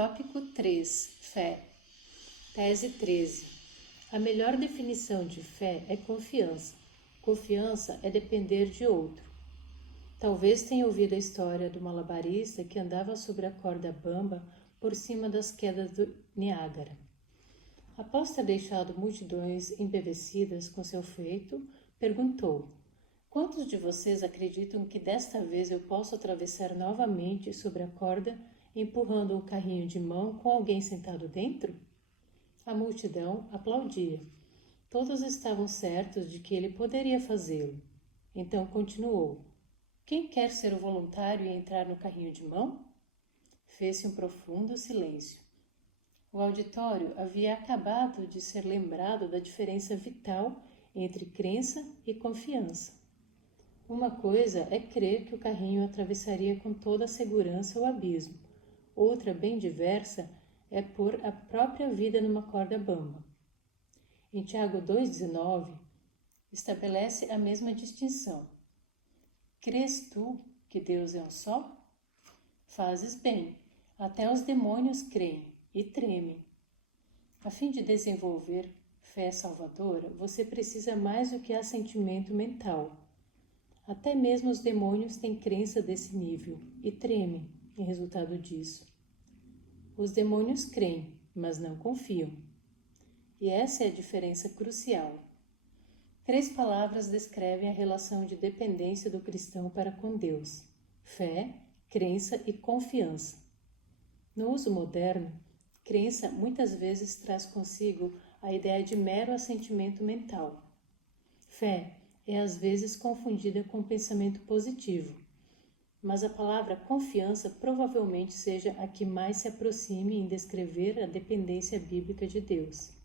Tópico 3. Fé. Tese 13. A melhor definição de fé é confiança. Confiança é depender de outro. Talvez tenha ouvido a história do malabarista que andava sobre a corda bamba por cima das quedas do Niágara. Após ter deixado multidões embevecidas com seu feito, perguntou: quantos de vocês acreditam que desta vez eu posso atravessar novamente sobre a corda, empurrando um carrinho de mão com alguém sentado dentro? A multidão aplaudia. Todos estavam certos de que ele poderia fazê-lo. Então continuou: quem quer ser o voluntário e entrar no carrinho de mão? Fez-se um profundo silêncio. O auditório havia acabado de ser lembrado da diferença vital entre crença e confiança. Uma coisa é crer que o carrinho atravessaria com toda a segurança o abismo. Outra, bem diversa, é pôr a própria vida numa corda bamba. Em Tiago 2,19, estabelece a mesma distinção. Crês tu que Deus é um só? Fazes bem, até os demônios creem e tremem. A fim de desenvolver fé salvadora, você precisa mais do que assentimento mental. Até mesmo os demônios têm crença desse nível e tremem em resultado disso. Os demônios creem, mas não confiam. E essa é a diferença crucial. 3 palavras descrevem a relação de dependência do cristão para com Deus: fé, crença e confiança. No uso moderno, crença muitas vezes traz consigo a ideia de mero assentimento mental. Fé é às vezes confundida com pensamento positivo, mas a palavra confiança provavelmente seja a que mais se aproxime em descrever a dependência bíblica de Deus.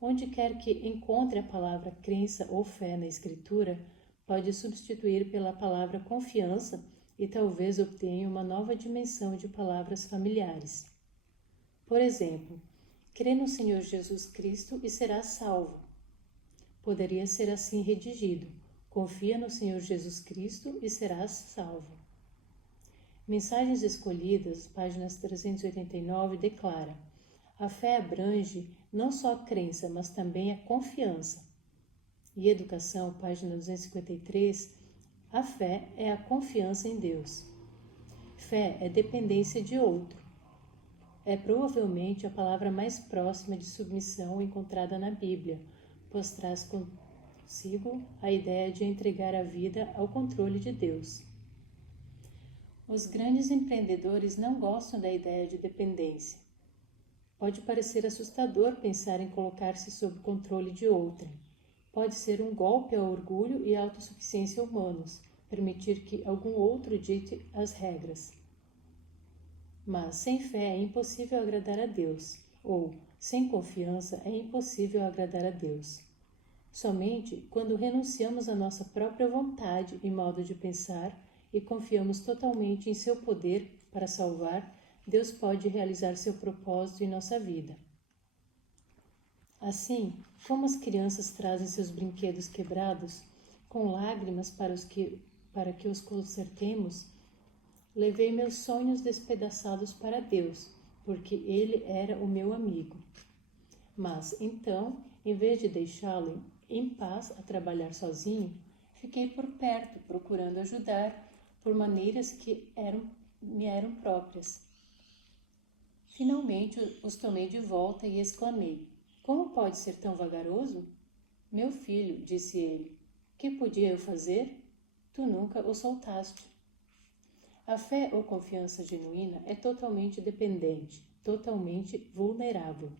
Onde quer que encontre a palavra crença ou fé na Escritura, pode substituir pela palavra confiança e talvez obtenha uma nova dimensão de palavras familiares. Por exemplo, crê no Senhor Jesus Cristo e serás salvo. Poderia ser assim redigido: confia no Senhor Jesus Cristo e serás salvo. Mensagens Escolhidas, páginas 389, declara: a fé abrange não só a crença, mas também a confiança. E Educação, página 253, a fé é a confiança em Deus. Fé é dependência de outro. É provavelmente a palavra mais próxima de submissão encontrada na Bíblia, pois traz consigo a ideia de entregar a vida ao controle de Deus. Os grandes empreendedores não gostam da ideia de dependência. Pode parecer assustador pensar em colocar-se sob controle de outrem. Pode ser um golpe ao orgulho e à autossuficiência humanos, permitir que algum outro dite as regras. Mas sem fé é impossível agradar a Deus, ou, sem confiança, é impossível agradar a Deus. Somente quando renunciamos à nossa própria vontade e modo de pensar e confiamos totalmente em seu poder para salvar, Deus pode realizar seu propósito em nossa vida. Assim, como as crianças trazem seus brinquedos quebrados, com lágrimas para que os consertemos, levei meus sonhos despedaçados para Deus, porque Ele era o meu amigo. Mas, então, em vez de deixá-lo em paz a trabalhar sozinho, fiquei por perto, procurando ajudar por maneiras que me eram próprias. Finalmente os tomei de volta e exclamei: como pode ser tão vagaroso? Meu filho, disse ele, que podia eu fazer? Tu nunca o soltaste. A fé ou confiança genuína é totalmente dependente, totalmente vulnerável.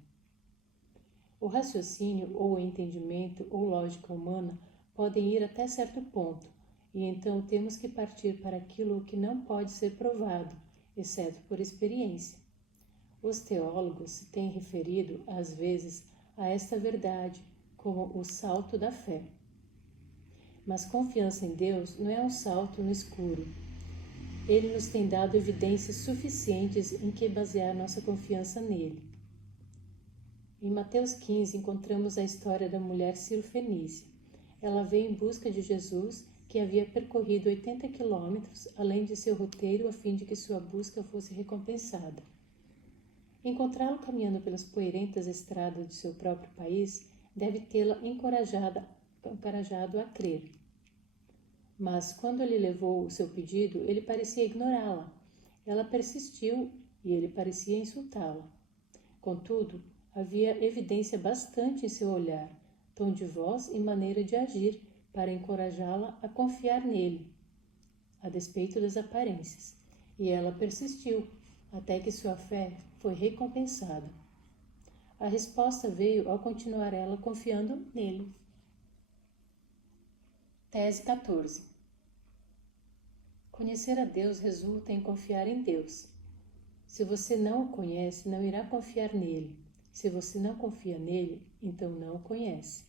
O raciocínio ou o entendimento ou lógica humana podem ir até certo ponto, e então temos que partir para aquilo que não pode ser provado, exceto por experiência. Os teólogos se têm referido, às vezes, a esta verdade como o salto da fé. Mas confiança em Deus não é um salto no escuro. Ele nos tem dado evidências suficientes em que basear nossa confiança nele. Em Mateus 15 encontramos a história da mulher Cirofenícia. Ela veio em busca de Jesus, que havia percorrido 80 quilômetros além de seu roteiro a fim de que sua busca fosse recompensada. Encontrá-lo caminhando pelas poeirentas estradas de seu próprio país deve tê-la encorajado a crer. Mas, quando ele levou o seu pedido, ele parecia ignorá-la. Ela persistiu e ele parecia insultá-la. Contudo, havia evidência bastante em seu olhar, tom de voz e maneira de agir para encorajá-la a confiar nele, a despeito das aparências. E ela persistiu, até que sua fé foi recompensada. A resposta veio ao continuar ela confiando nele. Tese 14. Conhecer a Deus resulta em confiar em Deus. Se você não o conhece, não irá confiar nele. Se você não confia nele, então não o conhece.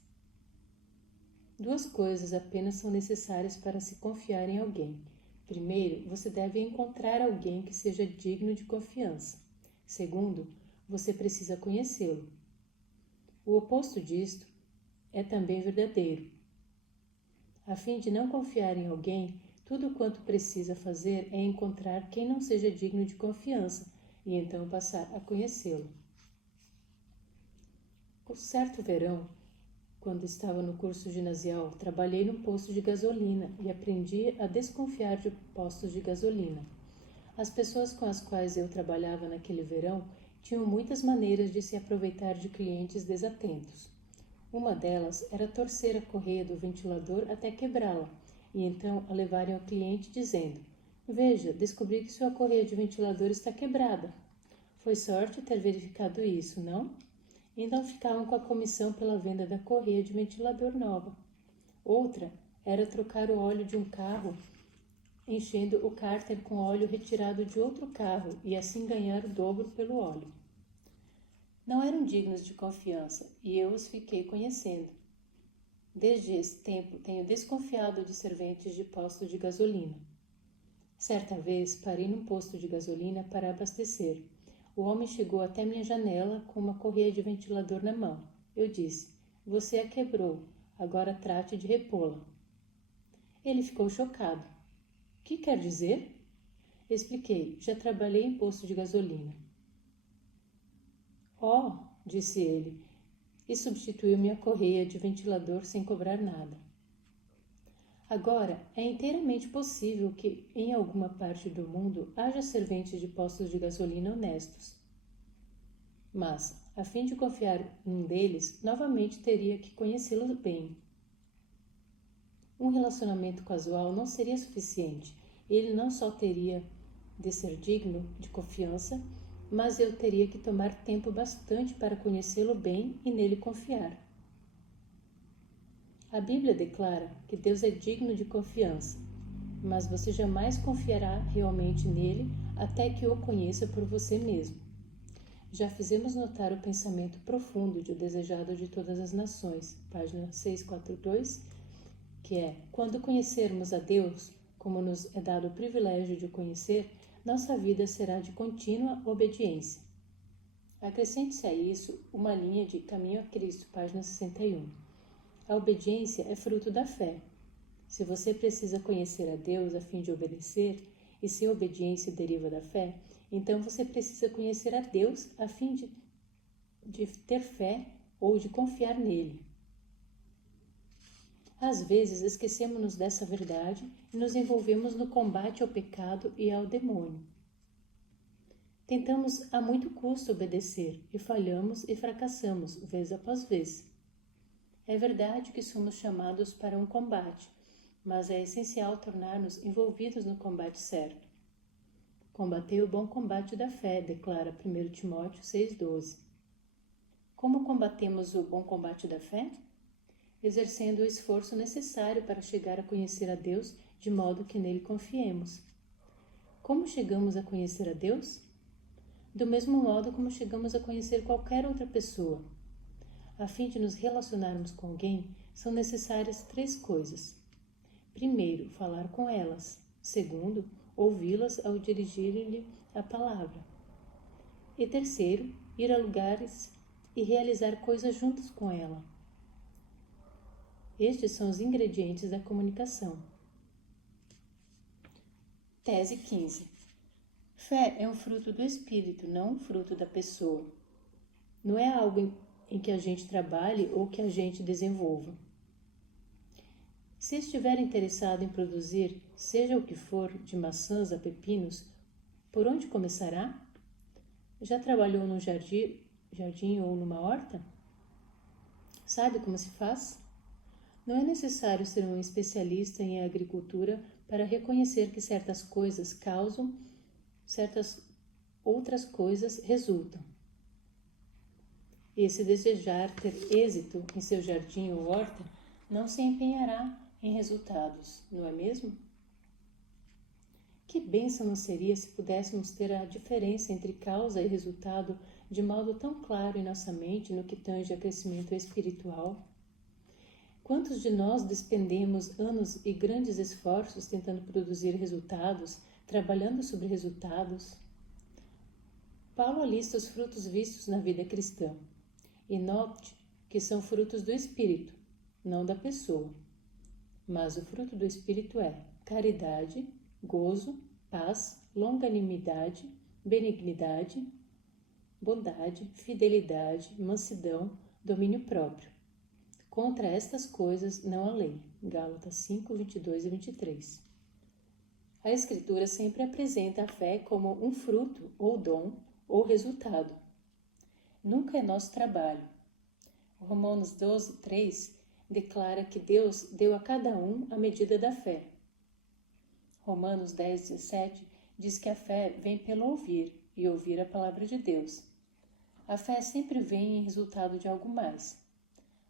Duas coisas apenas são necessárias para se confiar em alguém. Primeiro, você deve encontrar alguém que seja digno de confiança. Segundo, você precisa conhecê-lo. O oposto disto é também verdadeiro. A fim de não confiar em alguém, tudo quanto precisa fazer é encontrar quem não seja digno de confiança e então passar a conhecê-lo. Certo verão, quando estava no curso ginasial, trabalhei num posto de gasolina e aprendi a desconfiar de postos de gasolina. As pessoas com as quais eu trabalhava naquele verão tinham muitas maneiras de se aproveitar de clientes desatentos. Uma delas era torcer a correia do ventilador até quebrá-la, e então a levarem ao cliente dizendo: "Veja, descobri que sua correia de ventilador está quebrada. Foi sorte ter verificado isso, não?" Então ficavam com a comissão pela venda da correia de ventilador nova. Outra era trocar o óleo de um carro, enchendo o cárter com óleo retirado de outro carro e assim ganhar o dobro pelo óleo. Não eram dignos de confiança e eu os fiquei conhecendo. Desde esse tempo tenho desconfiado de serventes de postos de gasolina. Certa vez parei num posto de gasolina para abastecer. O homem chegou até minha janela com uma correia de ventilador na mão. Eu disse: "Você a quebrou, agora trate de repô-la." Ele ficou chocado. "O que quer dizer?" Expliquei: "Já trabalhei em posto de gasolina." "Oh", disse ele, e substituiu minha correia de ventilador sem cobrar nada. Agora, é inteiramente possível que, em alguma parte do mundo, haja serventes de postos de gasolina honestos. Mas, a fim de confiar em um deles, novamente teria que conhecê-lo bem. Um relacionamento casual não seria suficiente. Ele não só teria de ser digno de confiança, mas eu teria que tomar tempo bastante para conhecê-lo bem e nele confiar. A Bíblia declara que Deus é digno de confiança, mas você jamais confiará realmente nele até que o conheça por você mesmo. Já fizemos notar o pensamento profundo de O Desejado de Todas as Nações, página 642, que é: quando conhecermos a Deus, como nos é dado o privilégio de o conhecer, nossa vida será de contínua obediência. Acrescente-se a isso uma linha de Caminho a Cristo, página 61. A obediência é fruto da fé. Se você precisa conhecer a Deus a fim de obedecer, e se a obediência deriva da fé, então você precisa conhecer a Deus a fim de ter fé ou de confiar nele. Às vezes esquecemos-nos dessa verdade e nos envolvemos no combate ao pecado e ao demônio. Tentamos a muito custo obedecer e falhamos e fracassamos, vez após vez. É verdade que somos chamados para um combate, mas é essencial tornar-nos envolvidos no combate certo. Combatei o bom combate da fé, declara 1 Timóteo 6,12. Como combatemos o bom combate da fé? Exercendo o esforço necessário para chegar a conhecer a Deus de modo que nele confiemos. Como chegamos a conhecer a Deus? Do mesmo modo como chegamos a conhecer qualquer outra pessoa. A fim de nos relacionarmos com alguém, são necessárias 3 coisas. Primeiro, falar com elas. Segundo, ouvi-las ao dirigir-lhe a palavra. E terceiro, ir a lugares e realizar coisas juntos com ela. Estes são os ingredientes da comunicação. Tese 15. Fé é um fruto do Espírito, não um fruto da pessoa. Não é algo em que a gente trabalhe ou que a gente desenvolva. Se estiver interessado em produzir, seja o que for, de maçãs a pepinos, por onde começará? Já trabalhou num jardim ou numa horta? Sabe como se faz? Não é necessário ser um especialista em agricultura para reconhecer que certas coisas causam, certas outras coisas resultam. E se desejar ter êxito em seu jardim ou horta, não se empenhará em resultados, não é mesmo? Que bênção não seria se pudéssemos ter a diferença entre causa e resultado de modo tão claro em nossa mente no que tange a crescimento espiritual? Quantos de nós despendemos anos e grandes esforços tentando produzir resultados, trabalhando sobre resultados? Paulo alista os frutos vistos na vida cristã. E note que são frutos do Espírito, não da pessoa. Mas o fruto do Espírito é caridade, gozo, paz, longanimidade, benignidade, bondade, fidelidade, mansidão, domínio próprio. Contra estas coisas não há lei. Gálatas 5, 22 e 23. A Escritura sempre apresenta a fé como um fruto, ou dom, ou resultado. Nunca é nosso trabalho. Romanos 12, 3 declara que Deus deu a cada um a medida da fé. Romanos 10, 17 diz que a fé vem pelo ouvir, e ouvir a palavra de Deus. A fé sempre vem em resultado de algo mais.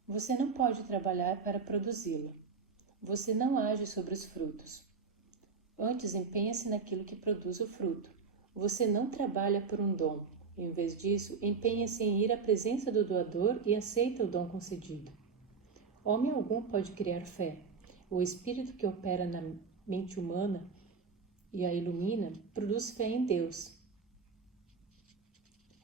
Você não pode trabalhar para produzi-la. Você não age sobre os frutos. Antes, empenha-se naquilo que produz o fruto. Você não trabalha por um dom. Em vez disso, empenha-se em ir à presença do doador e aceita o dom concedido. Homem algum pode criar fé. O espírito que opera na mente humana e a ilumina produz fé em Deus.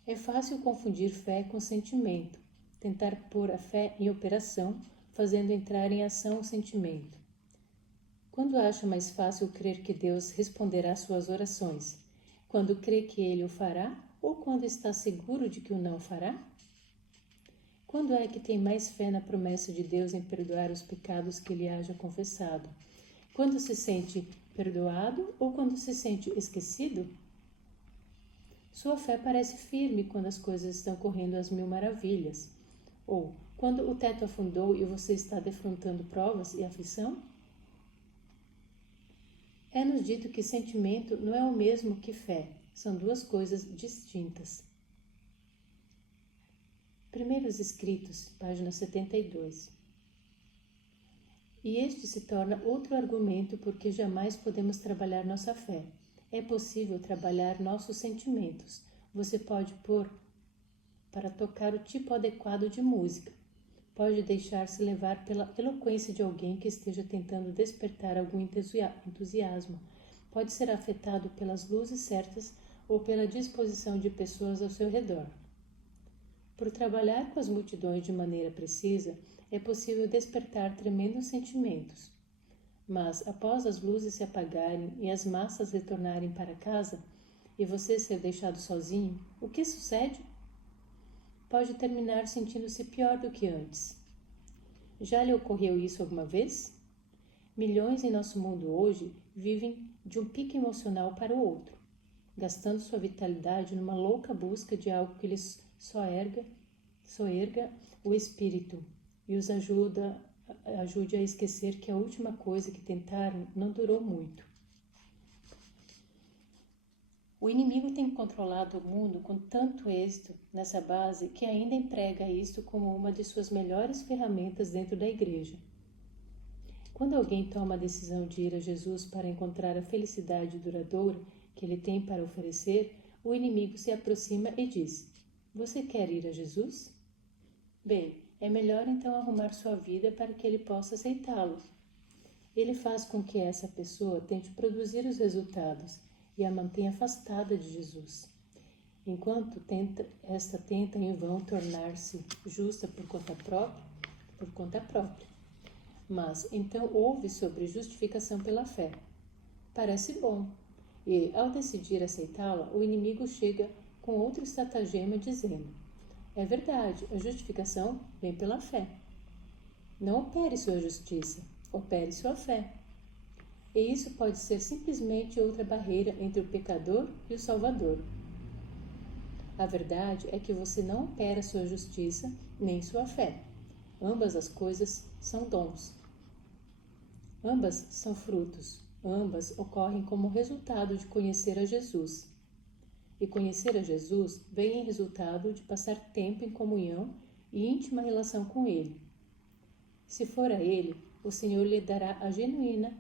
É fácil confundir fé com sentimento, tentar pôr a fé em operação, fazendo entrar em ação o sentimento. Quando acha mais fácil crer que Deus responderá suas orações? Quando crê que Ele o fará ou quando está seguro de que o não fará? Quando é que tem mais fé na promessa de Deus em perdoar os pecados que ele haja confessado? Quando se sente perdoado ou quando se sente esquecido? Sua fé parece firme quando as coisas estão correndo às mil maravilhas. Ou quando o teto afundou e você está defrontando provas e aflição? É-nos dito que sentimento não é o mesmo que fé. São duas coisas distintas. Primeiros Escritos, página 72. E este se torna outro argumento porque jamais podemos trabalhar nossa fé. É possível trabalhar nossos sentimentos. Você pode pôr para tocar o tipo adequado de música. Pode deixar-se levar pela eloquência de alguém que esteja tentando despertar algum entusiasmo. Pode ser afetado pelas luzes certas ou pela disposição de pessoas ao seu redor. Por trabalhar com as multidões de maneira precisa, é possível despertar tremendos sentimentos. Mas, após as luzes se apagarem e as massas retornarem para casa, e você ser deixado sozinho, o que sucede? Pode terminar sentindo-se pior do que antes. Já lhe ocorreu isso alguma vez? Milhões em nosso mundo hoje vivem de um pico emocional para o outro, gastando sua vitalidade numa louca busca de algo que lhes soerga o espírito e os ajude a esquecer que a última coisa que tentaram não durou muito. O inimigo tem controlado o mundo com tanto êxito nessa base que ainda emprega isto como uma de suas melhores ferramentas dentro da igreja. Quando alguém toma a decisão de ir a Jesus para encontrar a felicidade duradoura que ele tem para oferecer, o inimigo se aproxima e diz: "Você quer ir a Jesus? Bem, é melhor então arrumar sua vida para que ele possa aceitá-lo." Ele faz com que essa pessoa tente produzir os resultados e a mantém afastada de Jesus. Enquanto esta tenta em vão tornar-se justa por conta própria. Mas então ouve sobre justificação pela fé. Parece bom. E, ao decidir aceitá-la, o inimigo chega com outro estratagema dizendo: é verdade, a justificação vem pela fé. Não opere sua justiça, opere sua fé. E isso pode ser simplesmente outra barreira entre o pecador e o Salvador. A verdade é que você não opera sua justiça nem sua fé. Ambas as coisas são dons. Ambas são frutos. Ambas ocorrem como resultado de conhecer a Jesus. E conhecer a Jesus vem em resultado de passar tempo em comunhão e íntima relação com Ele. Se for a Ele, o Senhor lhe dará a genuína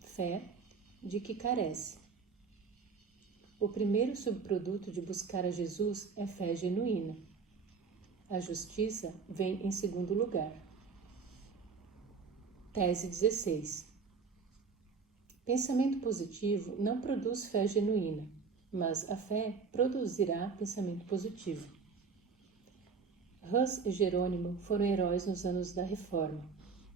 fé de que carece. O primeiro subproduto de buscar a Jesus é fé genuína. A justiça vem em segundo lugar. Tese 16. Pensamento positivo não produz fé genuína, mas a fé produzirá pensamento positivo. Hus e Jerônimo foram heróis nos anos da Reforma.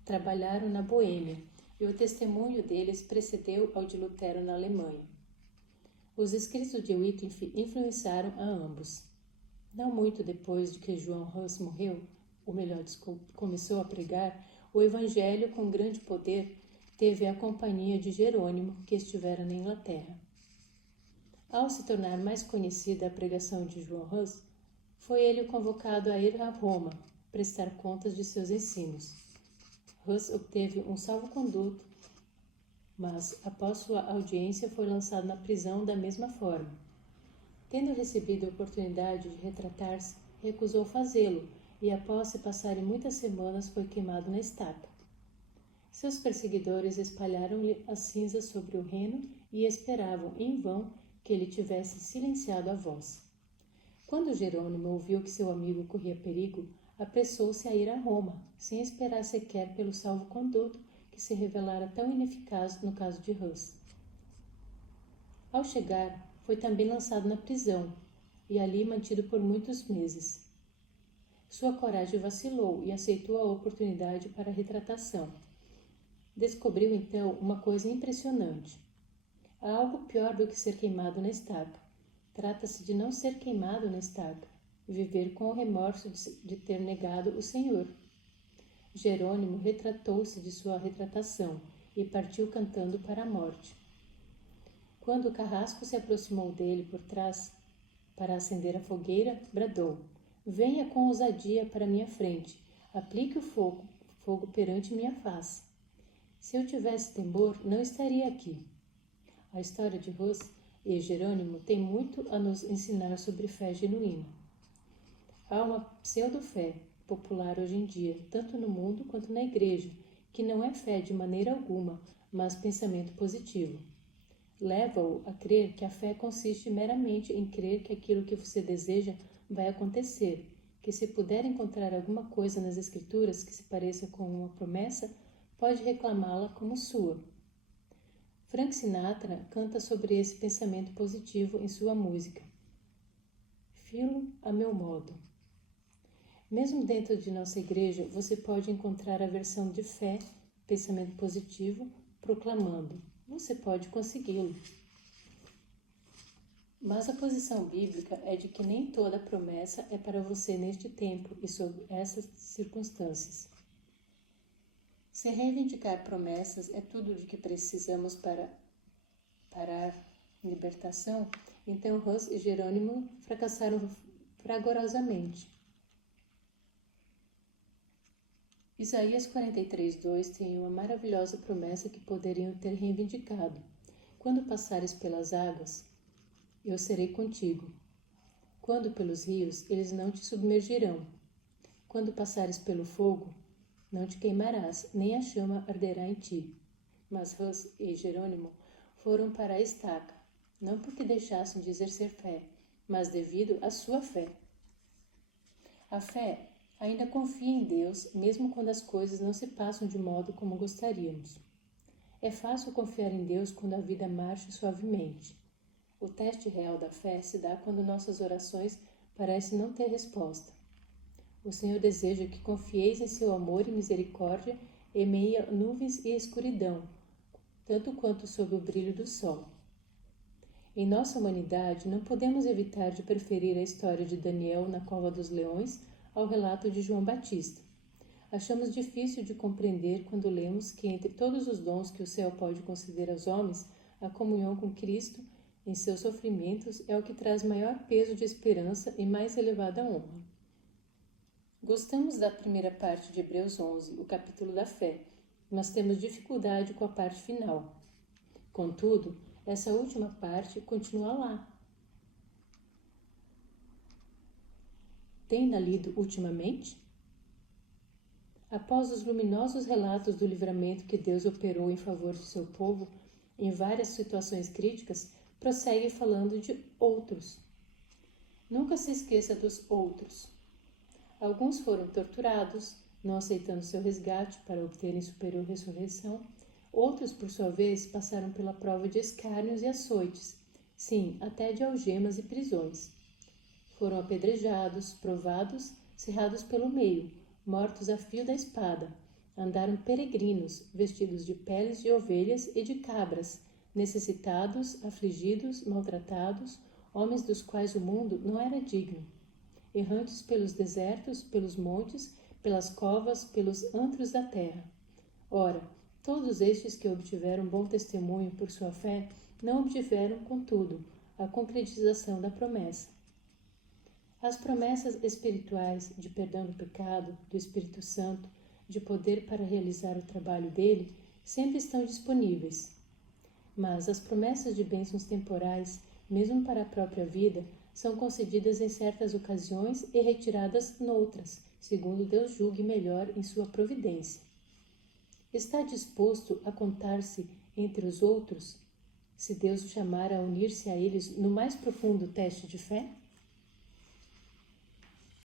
Trabalharam na Boêmia e o testemunho deles precedeu ao de Lutero na Alemanha. Os escritos de Wycliffe influenciaram a ambos. Não muito depois de que João Hus morreu, ou melhor, começou a pregar, o Evangelho com grande poder teve a companhia de Jerônimo, que estivera na Inglaterra. Ao se tornar mais conhecida a pregação de João Hus, foi ele convocado a ir a Roma, prestar contas de seus ensinos. Hus obteve um salvo-conduto, mas, após sua audiência, foi lançado na prisão da mesma forma. Tendo recebido a oportunidade de retratar-se, recusou fazê-lo e, após se passarem muitas semanas, foi queimado na estaca. Seus perseguidores espalharam-lhe as cinzas sobre o reno e esperavam, em vão, que ele tivesse silenciado a voz. Quando Jerônimo ouviu que seu amigo corria perigo, apressou-se a ir a Roma, sem esperar sequer pelo salvo-conduto que se revelara tão ineficaz no caso de Hus. Ao chegar, foi também lançado na prisão e ali mantido por muitos meses. Sua coragem vacilou e aceitou a oportunidade para a retratação. Descobriu então uma coisa impressionante. Há algo pior do que ser queimado na estaca. Trata-se de não ser queimado na estaca, viver com o remorso de ter negado o Senhor. Jerônimo retratou-se de sua retratação e partiu cantando para a morte. Quando o carrasco se aproximou dele por trás para acender a fogueira, bradou: venha com ousadia para minha frente, aplique o fogo perante minha face. Se eu tivesse temor, não estaria aqui. A história de Hus e Jerônimo tem muito a nos ensinar sobre fé genuína. Há uma pseudo-fé popular hoje em dia, tanto no mundo quanto na igreja, que não é fé de maneira alguma, mas pensamento positivo. Leva-o a crer que a fé consiste meramente em crer que aquilo que você deseja vai acontecer, que se puder encontrar alguma coisa nas Escrituras que se pareça com uma promessa, pode reclamá-la como sua. Frank Sinatra canta sobre esse pensamento positivo em sua música, Filo a meu modo. Mesmo dentro de nossa igreja, você pode encontrar a versão de fé, pensamento positivo, proclamando: você pode consegui-lo. Mas a posição bíblica é de que nem toda promessa é para você neste tempo e sob essas circunstâncias. Se reivindicar promessas é tudo de que precisamos para a libertação, então Hus e Jerônimo fracassaram fragorosamente. Isaías 43:2 tem uma maravilhosa promessa que poderiam ter reivindicado. Quando passares pelas águas, eu serei contigo. Quando pelos rios, eles não te submergirão. Quando passares pelo fogo, não te queimarás, nem a chama arderá em ti. Mas Hus e Jerônimo foram para a estaca, não porque deixassem de exercer fé, mas devido à sua fé. A fé ainda confia em Deus, mesmo quando as coisas não se passam de modo como gostaríamos. É fácil confiar em Deus quando a vida marcha suavemente. O teste real da fé se dá quando nossas orações parecem não ter resposta. O Senhor deseja que confieis em seu amor e misericórdia em meio a nuvens e escuridão, tanto quanto sob o brilho do sol. Em nossa humanidade, não podemos evitar de preferir a história de Daniel na cova dos leões ao relato de João Batista. Achamos difícil de compreender quando lemos que entre todos os dons que o céu pode conceder aos homens, a comunhão com Cristo em seus sofrimentos é o que traz maior peso de esperança e mais elevada honra. Gostamos da primeira parte de Hebreus 11, o capítulo da fé, mas temos dificuldade com a parte final. Contudo, essa última parte continua lá. Tem-na lido ultimamente? Após os luminosos relatos do livramento que Deus operou em favor de seu povo, em várias situações críticas, prossegue falando de outros. Nunca se esqueça dos outros. Alguns foram torturados, não aceitando seu resgate para obterem superior ressurreição. Outros, por sua vez, passaram pela prova de escárnios e açoites, sim, até de algemas e prisões. Foram apedrejados, provados, cerrados pelo meio, mortos a fio da espada. Andaram peregrinos, vestidos de peles de ovelhas e de cabras, necessitados, afligidos, maltratados, homens dos quais o mundo não era digno. Errantes pelos desertos, pelos montes, pelas covas, pelos antros da terra. Ora, todos estes que obtiveram bom testemunho por sua fé, não obtiveram, contudo, a concretização da promessa. As promessas espirituais de perdão do pecado, do Espírito Santo, de poder para realizar o trabalho dele, sempre estão disponíveis. Mas as promessas de bênçãos temporais, mesmo para a própria vida, são concedidas em certas ocasiões e retiradas noutras, segundo Deus julgue melhor em sua providência. Está disposto a contar-se entre os outros, se Deus o chamar a unir-se a eles no mais profundo teste de fé?